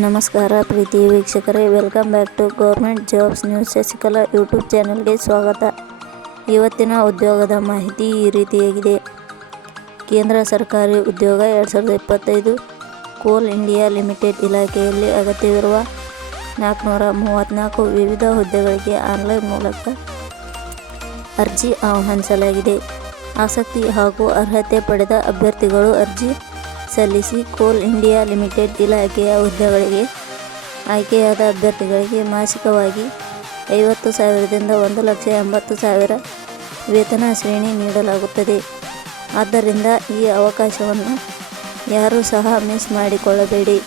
ನಮಸ್ಕಾರ ಪ್ರೀತಿಯ ವೀಕ್ಷಕರೇ, welcome back to government jobs news Shashikala YouTube ಚಾನಲ್ಗೆ ಸ್ವಾಗತ. ಇವತ್ತಿನ ಉದ್ಯೋಗದ ಮಾಹಿತಿ ಈ ರೀತಿಯಾಗಿದೆ. ಕೇಂದ್ರ ಸರ್ಕಾರಿ ಉದ್ಯೋಗ 2025 ಕೋಲ್ ಇಂಡಿಯಾ ಲಿಮಿಟೆಡ್ ಇಲಾಖೆಯಲ್ಲಿ ಅಗತ್ಯವಿರುವ 434 ವಿವಿಧ ಹುದ್ದೆಗಳಿಗೆ ಆನ್ಲೈನ್ ಮೂಲಕ ಅರ್ಜಿ ಆಹ್ವಾನಿಸಲಾಗಿದೆ. ಆಸಕ್ತಿ ಹಾಗೂ ಅರ್ಹತೆ ಪಡೆದ ಅಭ್ಯರ್ಥಿಗಳು ಅರ್ಜಿ ಸಲ್ಲಿಸಿ. ಕೋಲ್ ಇಂಡಿಯಾ ಲಿಮಿಟೆಡ್ ಇಲಾಖೆಯ ಹುದ್ದೆಗಳಿಗೆ ಆಯ್ಕೆಯಾದ ಅಭ್ಯರ್ಥಿಗಳಿಗೆ ಮಾಸಿಕವಾಗಿ 50,000 ದಿಂದ 1,80,000 ವೇತನ ಶ್ರೇಣಿ ನೀಡಲಾಗುತ್ತದೆ. ಆದ್ದರಿಂದ ಈ ಅವಕಾಶವನ್ನು ಯಾರೂ ಸಹ ಮಿಸ್ ಮಾಡಿಕೊಳ್ಳಬೇಡಿ.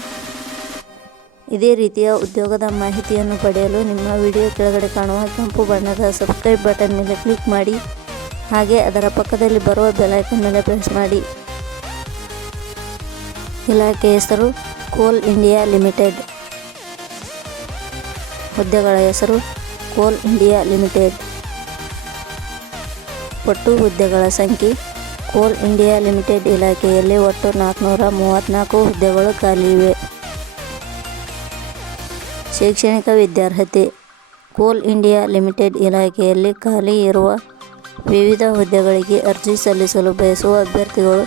ಇದೇ ರೀತಿಯ ಉದ್ಯೋಗದ ಮಾಹಿತಿಯನ್ನು ಪಡೆಯಲು ನಿಮ್ಮ ವಿಡಿಯೋ ಕೆಳಗಡೆ ಕಾಣುವ ಕೆಂಪು ಬಣ್ಣದ ಸಬ್ಸ್ಕ್ರೈಬ್ ಬಟನ್ ಮೇಲೆ ಕ್ಲಿಕ್ ಮಾಡಿ. ಹಾಗೆ ಅದರ ಪಕ್ಕದಲ್ಲಿ ಬರುವ ಬೆಲ್ ಐಕಾನ್ ಮೇಲೆ ಪ್ರೆಸ್ ಮಾಡಿ. ಇಲಾಖೆ ಹೆಸರು ಕೋಲ್ ಇಂಡಿಯಾ ಲಿಮಿಟೆಡ್. ಹುದ್ದೆಗಳ ಹೆಸರು ಕೋಲ್ ಇಂಡಿಯಾ ಲಿಮಿಟೆಡ್. ಒಟ್ಟು ಹುದ್ದೆಗಳ ಸಂಖ್ಯೆ ಕೋಲ್ ಇಂಡಿಯಾ ಲಿಮಿಟೆಡ್ ಇಲಾಖೆಯಲ್ಲಿ ಒಟ್ಟು 434 ಹುದ್ದೆಗಳು ಖಾಲಿ ಇವೆ. ಶೈಕ್ಷಣಿಕ ವಿದ್ಯಾರ್ಹತೆ. ಕೋಲ್ ಇಂಡಿಯಾ ಲಿಮಿಟೆಡ್ ಇಲಾಖೆಯಲ್ಲಿ ಖಾಲಿ ಇರುವ ವಿವಿಧ ಹುದ್ದೆಗಳಿಗೆ ಅರ್ಜಿ ಸಲ್ಲಿಸಲು ಬಯಸುವ ಅಭ್ಯರ್ಥಿಗಳು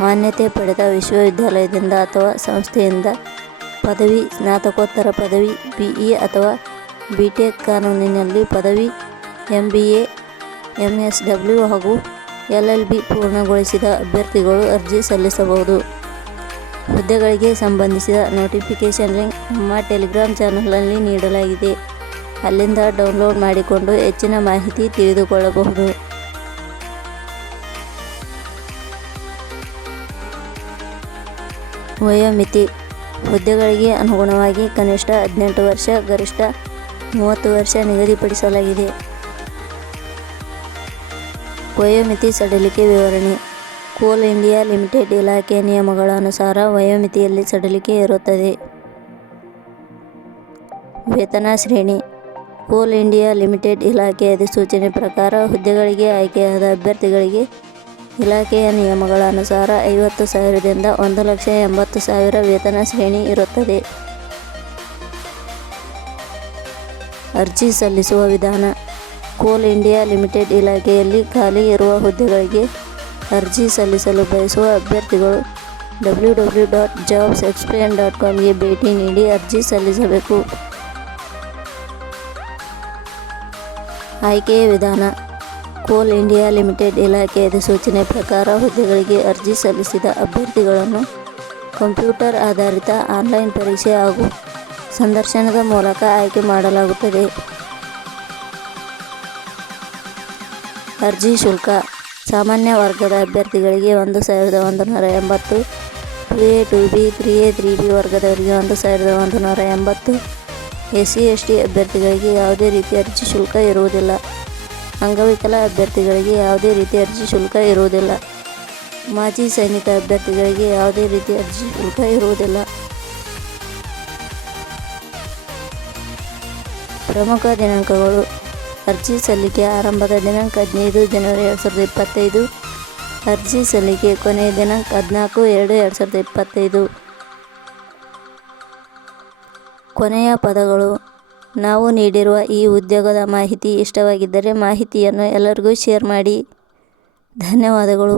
ಮಾನ್ಯತೆ ಪಡೆದ ವಿಶ್ವವಿದ್ಯಾಲಯದಿಂದ ಅಥವಾ ಸಂಸ್ಥೆಯಿಂದ ಪದವಿ, ಸ್ನಾತಕೋತ್ತರ ಪದವಿ, BE ಅಥವಾ BTech, ಕಾನೂನಿನಲ್ಲಿ ಪದವಿ, MBA, MSW ಹಾಗೂ LLB ಪೂರ್ಣಗೊಳಿಸಿದ ಅಭ್ಯರ್ಥಿಗಳು ಅರ್ಜಿ ಸಲ್ಲಿಸಬಹುದು. ಹುದ್ದೆಗಳಿಗೆ ಸಂಬಂಧಿಸಿದ ನೋಟಿಫಿಕೇಷನ್ ಲಿಂಕ್ ನಮ್ಮ ಟೆಲಿಗ್ರಾಮ್ ಚಾನಲ್ನಲ್ಲಿ ನೀಡಲಾಗಿದೆ. ಅಲ್ಲಿಂದ ಡೌನ್ಲೋಡ್ ಮಾಡಿಕೊಂಡು ಹೆಚ್ಚಿನ ಮಾಹಿತಿ ತಿಳಿದುಕೊಳ್ಳಬಹುದು. ವಯೋಮಿತಿ. ಹುದ್ದೆಗಳಿಗೆ ಅನುಗುಣವಾಗಿ ಕನಿಷ್ಠ 18 ವರ್ಷ, ಗರಿಷ್ಠ 30 ವರ್ಷ ನಿಗದಿಪಡಿಸಲಾಗಿದೆ. ವಯೋಮಿತಿ ಸಡಿಲಿಕೆ ವಿವರಣೆ. ಕೋಲ್ ಇಂಡಿಯಾ ಲಿಮಿಟೆಡ್ ಇಲಾಖೆ ನಿಯಮಗಳ ಅನುಸಾರ ವಯೋಮಿತಿಯಲ್ಲಿ ಸಡಿಲಿಕೆ ಇರುತ್ತದೆ. ವೇತನ ಶ್ರೇಣಿ. ಕೋಲ್ ಇಂಡಿಯಾ ಲಿಮಿಟೆಡ್ ಇಲಾಖೆ ಅಧಿಸೂಚನೆ ಪ್ರಕಾರ ಹುದ್ದೆಗಳಿಗೆ ಆಯ್ಕೆಯಾದ ಅಭ್ಯರ್ಥಿಗಳಿಗೆ ಇಲಾಖೆಯ ನಿಯಮಗಳ ಅನುಸಾರ 50,000 ದಿಂದ 1,80,000 ವೇತನ ಶ್ರೇಣಿ ಇರುತ್ತದೆ. ಅರ್ಜಿ ಸಲ್ಲಿಸುವ ವಿಧಾನ. ಕೋಲ್ ಇಂಡಿಯಾ ಲಿಮಿಟೆಡ್ ಇಲಾಖೆಯಲ್ಲಿ ಖಾಲಿ ಇರುವ ಹುದ್ದೆಗಳಿಗೆ ಅರ್ಜಿ ಸಲ್ಲಿಸಲು ಬಯಸುವ ಅಭ್ಯರ್ಥಿಗಳು www.jobsexplain.com ಗೆ ಭೇಟಿ ನೀಡಿ ಅರ್ಜಿ ಸಲ್ಲಿಸಬೇಕು. ಆಯ್ಕೆಯ ವಿಧಾನ. ಕೋಲ್ ಇಂಡಿಯಾ ಲಿಮಿಟೆಡ್ ಇಲಾಖೆ ಅಧಿಸೂಚನೆ ಪ್ರಕಾರ ಹುದ್ದೆಗಳಿಗೆ ಅರ್ಜಿ ಸಲ್ಲಿಸಿದ ಅಭ್ಯರ್ಥಿಗಳನ್ನು ಕಂಪ್ಯೂಟರ್ ಆಧಾರಿತ ಆನ್ಲೈನ್ ಪರೀಕ್ಷೆ ಹಾಗೂ ಸಂದರ್ಶನದ ಮೂಲಕ ಆಯ್ಕೆ ಮಾಡಲಾಗುತ್ತದೆ. ಅರ್ಜಿ ಶುಲ್ಕ. ಸಾಮಾನ್ಯ ವರ್ಗದ ಅಭ್ಯರ್ಥಿಗಳಿಗೆ 1,180, 2A, 2B, 3A, 3B ವರ್ಗದವರಿಗೆ 1,180. SC/ST ಅಭ್ಯರ್ಥಿಗಳಿಗೆ ಯಾವುದೇ ರೀತಿಯ ಅರ್ಜಿ ಶುಲ್ಕ ಇರುವುದಿಲ್ಲ. ಅಂಗವಿಕಲ ಅಭ್ಯರ್ಥಿಗಳಿಗೆ ಯಾವುದೇ ರೀತಿಯ ಅರ್ಜಿ ಶುಲ್ಕ ಇರುವುದಿಲ್ಲ. ಮಾಜಿ ಸೈನಿಕ ಅಭ್ಯರ್ಥಿಗಳಿಗೆ ಯಾವುದೇ ರೀತಿಯ ಅರ್ಜಿ ಶುಲ್ಕ ಇರುವುದಿಲ್ಲ. ಪ್ರಮುಖ ದಿನಾಂಕಗಳು. ಅರ್ಜಿ ಸಲ್ಲಿಕೆ ಆರಂಭದ ದಿನಾಂಕ 15 ಜನವರಿ 2025. ಅರ್ಜಿ ಸಲ್ಲಿಕೆ ಕೊನೆಯ ದಿನಾಂಕ 14/2/2025. ಕೊನೆಯ ಪದಗಳು. ನಾವು ನೀಡಿರುವ ಈ ಉದ್ಯೋಗದ ಮಾಹಿತಿ ಇಷ್ಟವಾಗಿದ್ದರೆ ಮಾಹಿತಿಯನ್ನು ಎಲ್ಲರಿಗೂ ಶೇರ್ ಮಾಡಿ. ಧನ್ಯವಾದಗಳು.